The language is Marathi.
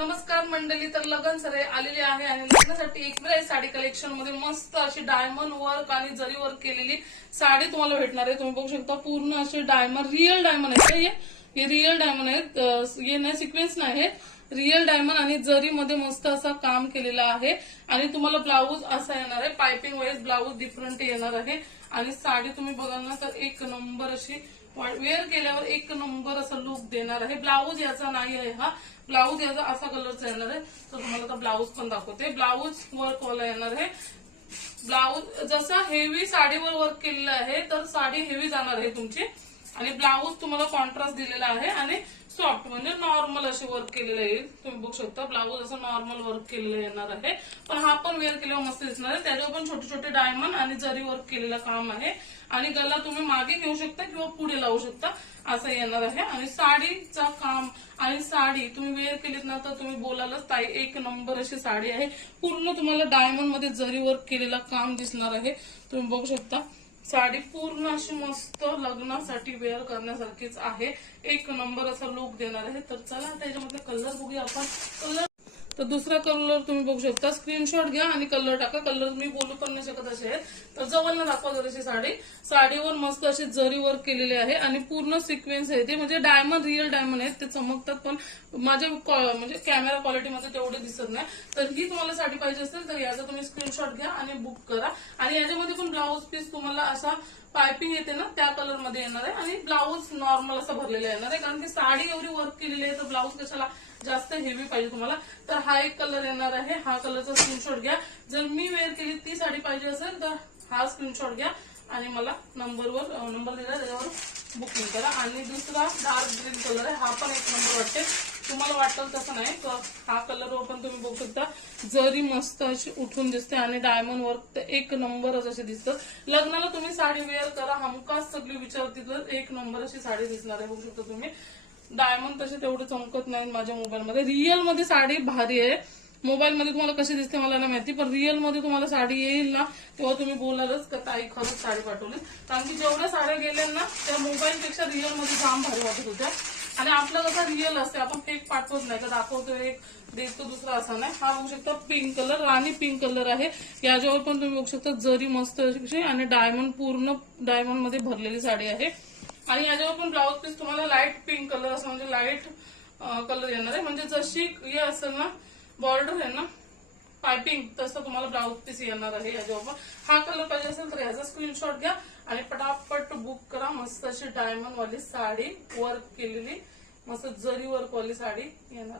नमस्कार मंडळी, तर लगन सराई आलेली आहे आणि लग्नासाठी एकविरा साडी कलेक्शन मध्ये मस्त अशी डायमंड वर्क आणि जरी वर्क केलेली साडी तुम्हाला भेटणार आहे। तुम्ही बघू शकता पूर्ण असे डायमंड, रिअल डायमंड आहे हे रिअल डायमंड आहेत, हे नाही सिक्वेन्स नाही, रिअल डायमंड आणि जरी मध्ये मस्त असा काम केलेला आहे। आणि तुम्हाला ब्लाऊज असा येणार आहे, पाइपिंग वाईज ब्लाऊज डिफरंट येणार आहे। आणि साडी तुम्ही बघाल ना तर एक नंबर अशी वेअर केल्यावर एक नंबर असा लुक देणार आहे। ब्लाऊज याचा नाही आहे, हा ब्लाऊज याचा असा कलरचा येणार आहे। तर तुम्हाला आता ब्लाऊज पण दाखवते, ब्लाऊज वर्क वाला येणार आहे। ब्लाऊज जसा हेवी साडीवर वर्क केलेला आहे तर साडी हेवी जाणार आहे तुमची। आणि ब्लाऊज तुम्हाला कॉन्ट्रास्ट दिलेला आहे आणि सॉफ्ट म्हणजे नॉर्मल असे वर्क केलेलं आहे। तुम्ही बघू शकता ब्लाऊज असं नॉर्मल वर्क केलेलं येणार आहे, पण हा पण वेअर केल्यावर मस्त दिसणार आहे। त्याच्यावर पण छोटे छोटे डायमंड आणि जरी वर्क केलेलं काम आहे। आणि गला तुम्ही मागे घेऊ शकता किंवा पुढे लावू शकता असं येणार आहे। आणि साडीचा काम आणि साडी तुम्ही वेअर केलीत ना तर तुम्ही बोलालच ताई एक नंबर अशी साडी आहे। पूर्ण तुम्हाला डायमंड मध्ये जरी वर्क केलेला काम दिसणार आहे। तुम्ही बघू शकता साडी पूर्ण अशी मस्त लग्नासाठी वेअर करण्यासारखीच आहे, एक नंबर असा लुक देणार आहे। तर चला त्याच्यामध्ये कलर बघूया आपण। कलर तर दुसरा कलर तुम्ही बघू शकता, स्क्रीनशॉट घ्या आणि कलर टाका। कलर मी बोलू पण नाही शकत असे आहेत, तर जवळनं दाखवा जराशी साडी। साडीवर मस्त अशी जरी वर्क केलेले आहे आणि पूर्ण सिक्वेन्स आहे, ते म्हणजे डायमंड रिअल डायमंड आहेत, ते चमकतात पण माझ्या म्हणजे कॅमेरा क्वालिटीमध्ये तेवढे दिसत नाही। तर ही तुम्हाला साडी पाहिजे असेल तर याचा तुम्ही स्क्रीनशॉट घ्या आणि बुक करा। आणि याच्यामध्ये पण ब्लाऊज पीस तुम्हाला असा पाइपिंग येते ना त्या कलर मध्ये येणार आहे आणि ब्लाऊज नॉर्मल असा भरलेला येणार आहे, कारण की साडी एवढी वर्क केलेली आहे तर ब्लाऊज कशाला जास्त हेवी पाहिजे तुम्हाला। तर हा एक कलर येणार आहे, हा कलरचा स्क्रीनशॉट घ्या। जर मी वेअर केली ती साडी पाहिजे असेल तर हा स्क्रीनशॉट घ्या आणि मला नंबर दिला त्याच्यावर बुकिंग करा। आणि दुसरा डार्क ग्रीन कलर आहे, हा पण एक नंबर वाटते, तुम्हाला वाटेल तसं नाही। तर हा कलर पण तुम्ही बघू शकता जरी मस्त अशी उठून दिसते आणि डायमंड वर्क तर एक नंबरच असे दिसतं। लग्नाला तुम्ही साडी वेअर करा, हमखास सगळी विचारतील तर एक नंबर अशी साडी दिसणार आहे। बघू शकता तुम्ही डायमंड तसे तेवढे चमकत नाही माझ्या मोबाईल मध्ये, रिअल मध्ये साडी भारी आहे। मोबाईल मध्ये तुम्हाला कशी दिसते मला नाही माहिती, पण रिअल मध्ये तुम्हाला साडी येईल ना तेव्हा तुम्ही बोलालच का ताई खरंच साडी पाठवली, कारण की जेवढ्या साड्या गेल्या ना त्या मोबाईल पेक्षा रिअल मध्ये जाम भारी वाटत होत्या। आणि आपलं कसं रिअल असते, आपण फेक पाठवत नाही, का दाखवतो एक देतो दुसरा असा नाही। हा बघू शकता पिंक कलर, राणी पिंक कलर आहे, याच्यावर पण तुम्ही बघू शकता जरी मस्त अशी आणि डायमंड पूर्ण डायमंड मध्ये भरलेली साडी आहे। आणि याच्यावर पण ब्लाऊज पीस तुम्हाला लाईट पिंक कलर असं म्हणजे लाईट कलर येणार आहे, म्हणजे जशी हे असेल ना बॉर्डर आहे ना पाइपिंग तसं तुम्हाला ब्लाऊज पीस येणार आहे। याच्यावर पण हा कलर पाहिजे असेल तर याचा स्क्रीनशॉट घ्या आणि पटापट बुक करा। मस्त अशी डायमंड वाली साडी वर्क केलेली, मस्त जरी वर्क वाली साडी येणार आहे।